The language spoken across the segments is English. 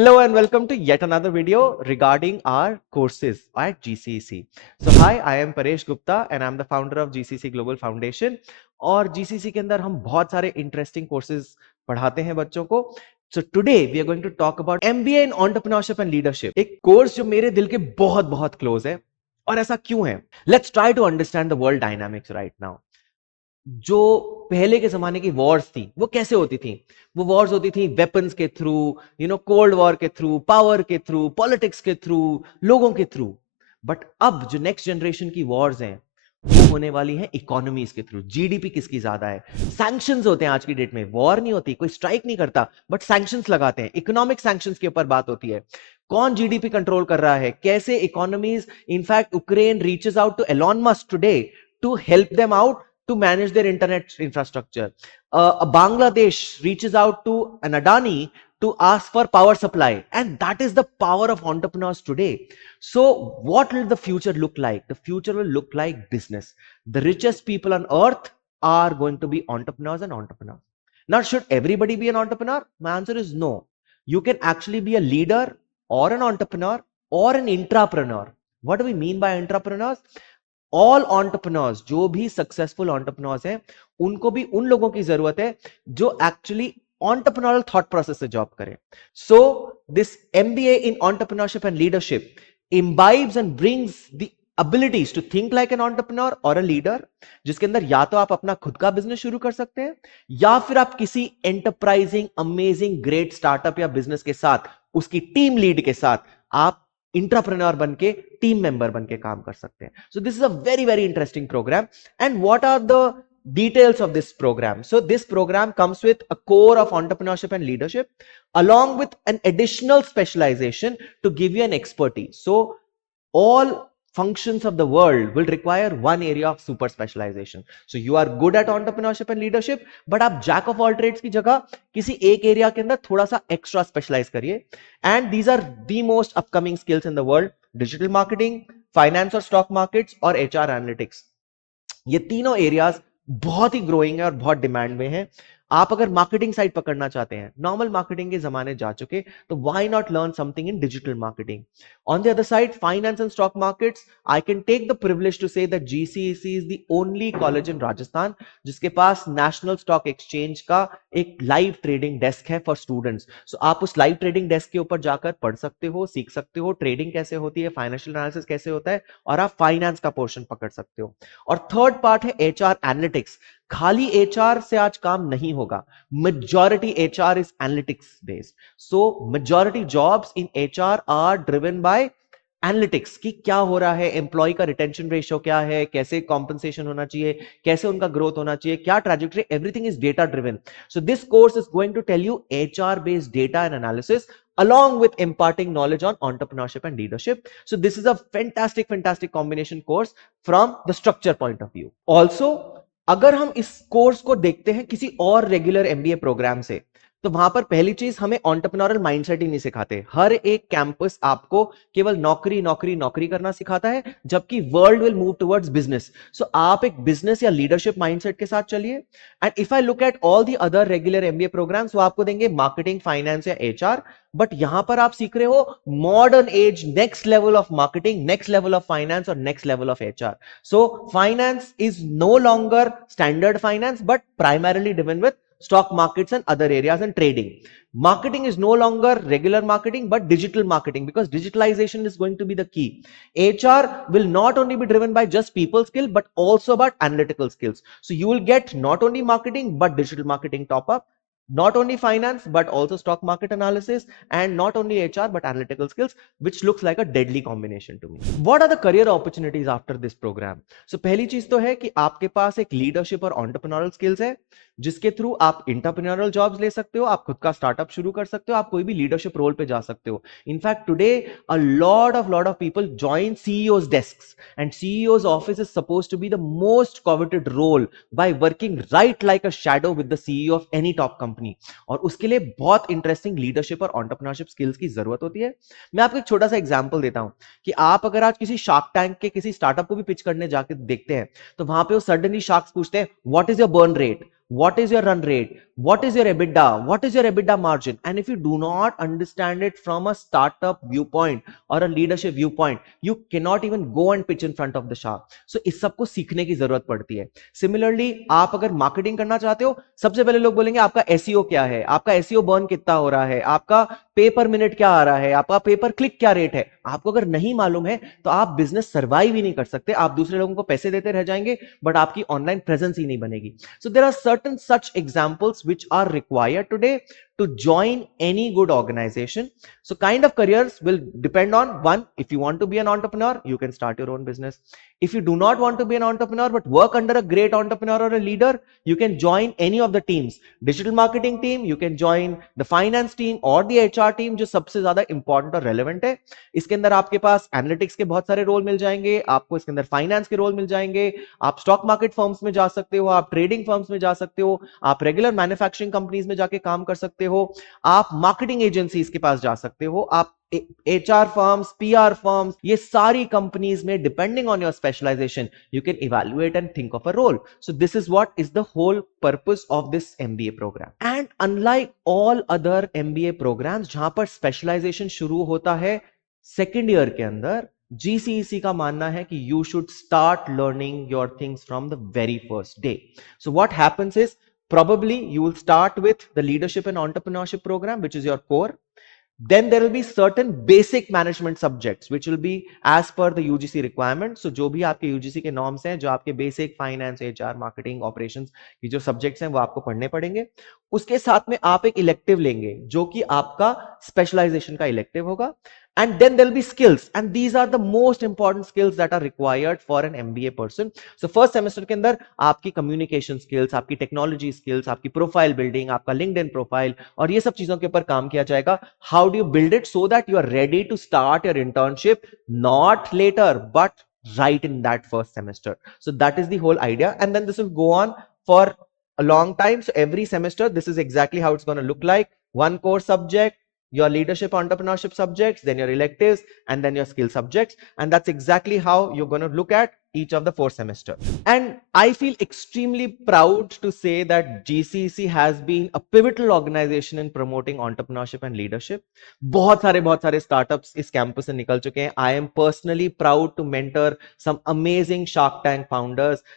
Hello and welcome to yet another video regarding our courses at GCC. So hi, I am Paresh Gupta and I'm the founder of GCC Global Foundation. और GCC के अंदर हम बहुत सारे interesting courses पढ़ाते हैं बच्चों को. So today we are going to talk about MBA in Entrepreneurship and Leadership. एक कोर्स जो मेरे दिल के बहुत बहुत क्लोज है. और ऐसा क्यों है? Let's try to understand the world dynamics right now. जो पहले के जमाने की वॉर्स थी वो कैसे होती थी? वो वॉर्स होती थी वेपन्स के थ्रू, कोल्ड वॉर के थ्रू, पावर के थ्रू, पॉलिटिक्स के थ्रू, लोगों के थ्रू. बट अब जो नेक्स्ट जनरेशन की वॉर्स हैं वो होने वाली है इकोनॉमीज के थ्रू. जीडीपी किसकी ज्यादा है? सैंक्शंस होते हैं आज की डेट में. वॉर नहीं होती, कोई स्ट्राइक नहीं करता, बट सैंक्शंस लगाते हैं. इकोनॉमिक सैंक्शंस के ऊपर बात होती है. कौन जीडीपी कंट्रोल कर रहा है, कैसे economies. In fact Ukraine reaches out to Elon Musk today to help them out to manage their internet infrastructure. Bangladesh reaches out to an Adani to ask for power supply, and that is the power of entrepreneurs today. So what will the future look like? The future will look like business. The richest people on earth are going to be entrepreneurs and entrepreneurs. Now, should everybody be an entrepreneur? My answer is no. You can actually be a leader or an entrepreneur or an intrapreneur. What do we mean by entrepreneurs? All entrepreneurs, जो भी successful entrepreneurs हैं, उनको भी उन लोगों की जरूरत है जो एक्चुअली एंटरप्रेन्योरल थॉट प्रोसेस से जॉब करें. So this MBA in entrepreneurship and leadership imbibes and brings the abilities to think like an entrepreneur or a leader, जिसके अंदर या तो आप अपना खुद का बिजनेस शुरू कर सकते हैं या फिर आप किसी एंटरप्राइजिंग अमेजिंग ग्रेट स्टार्टअप या बिजनेस के साथ, उसकी टीम लीड के साथ आप इंट्राप्रेन्योर बन के, टीम मेंबर बन के काम कर सकते हैं. So this is a very very interesting programme. And what are the details of this program? So this program comes with a core of entrepreneurship and leadership along with an additional specialization to give you an expertise. So all functions of the world will require one area of super specialization. So you are good at entrepreneurship and leadership, but आप jack of all trades की जगह किसी एक area के अंदर थोड़ा सा extra specialise करिए. And these are the most upcoming skills in the world: digital marketing, finance और स्टॉक मार्केट्स और एचआर एनालिटिक्स. ये तीनों एरियाज बहुत ही ग्रोइंग है और बहुत डिमांड में है. आप अगर मार्केटिंग साइड पकड़ना चाहते हैं, नॉर्मल मार्केटिंग के जमाने जा चुके, तो why not learn something in digital marketing. On the other side, finance and stock markets, I can take the privilege to say that GCC is the only college in Rajasthan जिसके पास national stock exchange का एक live trading desk है for students. So आप उस live trading desk के ऊपर जाकर पढ़ सकते हो, सीख सकते हो ट्रेडिंग कैसे होती है, फाइनेंशियल एनालिसिस कैसे होता है, और आप फाइनेंस का पोर्शन पकड़ सकते हो. और थर्ड पार्ट है एचआर एनालिटिक्स. खाली एचआर से आज काम नहीं होगा. majority HR is analytics based. So majority jobs in HR are driven by analytics की क्या हो रहा है, एम्प्लॉय का रिटेंशन रेशियो क्या है, कैसे कॉम्पनसेशन होना चाहिए, कैसे उनका ग्रोथ होना चाहिए, क्या trajectory, everything is data driven. So this course is going to tell you HR based data and analysis along with imparting knowledge on entrepreneurship and leadership. So this is a fantastic combination course from the structure point of view. Also, अगर हम इस course को देखते हैं किसी और regular MBA programme से, तो वहां पर पहली चीज हमें एंटरप्रेन्योरल माइंडसेट ही नहीं सिखाते. हर एक कैंपस आपको केवल नौकरी नौकरी नौकरी करना सिखाता है, जबकि world will move towards business. So आप एक बिजनेस या लीडरशिप माइंडसेट के साथ चलिए. And if I look at all the other regular MBA programs, वो आपको देंगे मार्केटिंग, फाइनेंस या एचआर. बट यहां पर आप सीख रहे हो modern age, next level of marketing, next level of finance और next level of HR. So finance is no longer standard finance but primarily driven with stock markets and other areas and trading. Marketing is no longer regular marketing but digital marketing, because digitalization is going to be the key. HR will not only be driven by just people skill but also about analytical skills. So you will get not only marketing but digital marketing top up, not only finance but also stock market analysis, and not only HR but analytical skills, which looks like a deadly combination to me. What are the career opportunities after this program? So पहली चीज तो है कि आपके पास एक leadership और entrepreneurial skills है जिसके थ्रू आप इंटरप्रेन्योरल जॉब्स ले सकते हो, आप खुद का स्टार्टअप शुरू कर सकते हो, आप कोई भी लीडरशिप रोल पे जा सकते हो. In fact today a lot of people join CEO's desks, and CEO's office is supposed to be the most coveted role by working right like a shadow with the CEO of any top company. और उसके लिए बहुत interesting leadership और entrepreneurship skills की जरूरत होती है. मैं आपको एक छोटा सा एग्जांपल देता हूं कि आप अगर आज किसी शार्क टैंक के किसी स्टार्टअप को भी पिच करने जाके देखते हैं, तो वहां पे वो सडनली शार्क्स पूछते हैं, what is your burn rate, what is your run rate, what is your EBITDA, what is your EBITDA margin, and if you do not understand it from a startup viewpoint or a leadership viewpoint, you cannot even go and pitch in front of the shark. So इस सबको सीखने की जरूरत पड़ती है. Similarly, आप अगर marketing करना चाहते हो, सबसे पहले लोग बोलेंगे आपका एसईओ क्या है, आपका एसईओ बर्न कितना हो रहा है, आपका पे पर मिनट क्या आ रहा है, आपका पे पर क्लिक क्या रेट है. आपको अगर नहीं मालूम है तो आप बिजनेस सर्वाइव ही नहीं कर सकते. आप दूसरे लोगों को पैसे देते रह जाएंगे बट आपकी ऑनलाइन प्रेजेंस ही नहीं बनेगी. So there are certain such examples which are required today to join any good organization. So kind of careers will depend on, one, if you want to be an entrepreneur, you can start your own business. If you do not want to be an entrepreneur but work under a great entrepreneur or a leader, you can join any of the teams. Digital marketing team, you can join the finance team or the HR team, जो सबसे ज्यादा important और relevant है. इसके अंदर आपके पास analytics के बहुत सारे रोल मिल जाएंगे, आपको इसके अंदर फाइनेंस के रोल मिल जाएंगे, आप स्टॉक मार्केट फर्म्स में जा सकते हो, आप ट्रेडिंग फर्म्स में जा सकते हो, आप रेगुलर मैन्युफैक्चरिंग कंपनीज में जाके काम कर सकते हो, आप मार्केटिंग एजेंसीज के पास जा सकते हो, आप HR फर्म्स, PR फर्म्स, ये सारी कंपनीज में depending on your specialisation you can evaluate and think of a role. So this is what is the whole purpose of this MBA programme. And unlike all other MBA programmes जहां पर specialisation शुरू होता है second year के अंदर, GCEC का मानना है कि you should start learning your things from the very first day. So what happens is, probably you will start with the leadership and entrepreneurship program, which is your core. Then there will be certain basic management subjects which will be as per the UGC requirements. So जो भी आपके UGC के norms हैं, जो आपके basic finance, HR, marketing, operations की जो subjects हैं वो आपको पढ़ने पड़ेंगे. उसके साथ में आप एक elective लेंगे जो कि आपका specialization का elective होगा. And then there'll be skills, and these are the most important skills that are required for an MBA person. So first semester के अंदर आपकी communication skills, आपकी technology skills, आपकी profile building, आपका LinkedIn profile और ये सब चीजों के ऊपर काम किया जाएगा. How do you build it so that you are ready to start your internship not later but right in that first semester? So that is the whole idea, and then this will go on for a long time. So every semester this is exactly how it's going to look like. One core subject, your leadership entrepreneurship subjects, then your electives, and then your skill subjects, and that's exactly how you're going to look at each of the 4 semesters. And I feel extremely proud to say that GCEC has been a pivotal organization in promoting entrepreneurship and leadership. बहुत सारे startups इस campus से निकल चुके हैं. I am personally proud to mentor some amazing Shark Tank founders.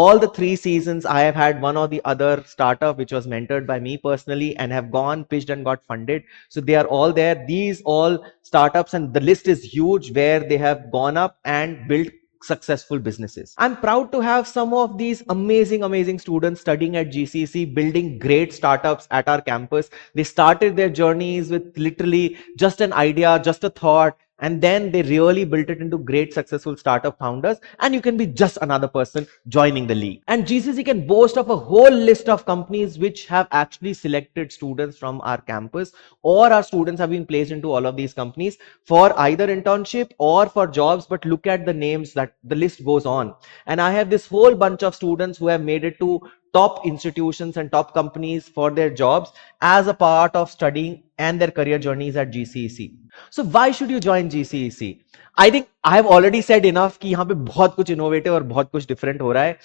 All the 3 seasons I have had one or the other startup which was mentored by me personally and have gone, pitched and got funded. So they are all there. These all startups, and the list is huge, where they have gone up and built successful businesses. I'm proud to have some of these amazing students studying at GCC, building great startups at our campus. They started their journeys with literally just an idea, just a thought, and then they really built it into great successful startup founders, and you can be just another person joining the league. And GCC can boast of a whole list of companies which have actually selected students from our campus, or our students have been placed into all of these companies for either internship or for jobs. But look at the names, that the list goes on, and I have this whole bunch of students who have made it to top institutions and top companies for their jobs as a part of studying and their career journeys at GCEC. So why should you join GCEC? I think I have already said enough कि यहाँ पे बहुत कुछ innovative और बहुत कुछ different हो रहा है.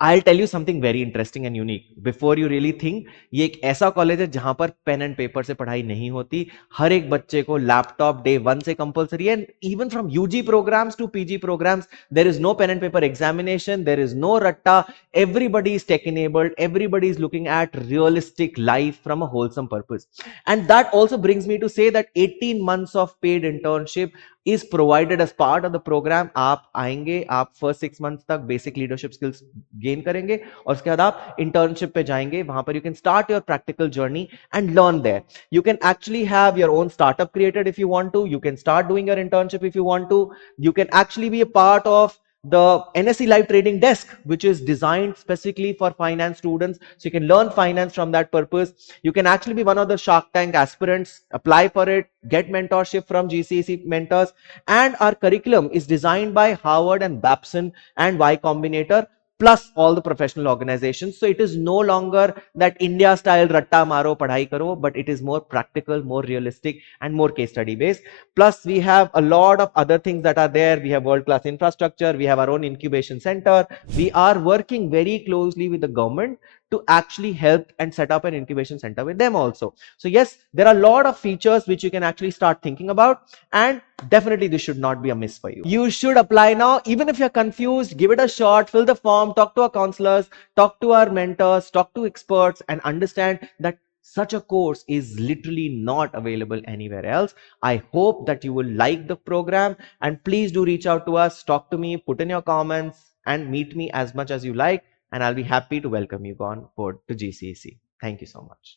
I'll tell you something very interesting and unique. Before you really think, ये एक ऐसा कॉलेज है जहां पर पेन एंड पेपर से पढ़ाई नहीं होती. हर एक बच्चे को लैपटॉप डे 1 से कंपलसरी है. Even from UG programmes to PG programmes, there is no pen and paper examination, there is no रट्टा. Everybody is tech enabled, everybody is looking at realistic life from a wholesome purpose. And that also brings me to say that 18 months of paid internship is provided as part of the program. आप आएंगे, आप first 6 months तक basic leadership skills gain करेंगे और उसके बाद आप internship पे जाएंगे. वहां पर you can start your practical journey and learn there. You can actually have your own startup created if you want to. You can start doing your internship if you want to. You can actually be a part of the NSE Live Trading Desk, which is designed specifically for finance students. So you can learn finance from that purpose. You can actually be one of the Shark Tank aspirants, apply for it, get mentorship from GCC mentors. And our curriculum is designed by Harvard and Babson and Y Combinator, plus all the professional organizations. So it is no longer that India style ratta maro padhai karo, but it is more practical, more realistic and more case study based. Plus we have a lot of other things that are there. We have world class infrastructure, we have our own incubation center. We are working very closely with the government to actually help and set up an incubation center with them also. So yes, there are a lot of features which you can actually start thinking about, and definitely this should not be a miss for you. You should apply now. Even if you're confused, give it a shot, fill the form, talk to our counselors, talk to our mentors, talk to experts, and understand that such a course is literally not available anywhere else. I hope that you will like the program, and please do reach out to us, talk to me, put in your comments, and meet me as much as you like, and I'll be happy to welcome you on board to GCSE. Thank you so much.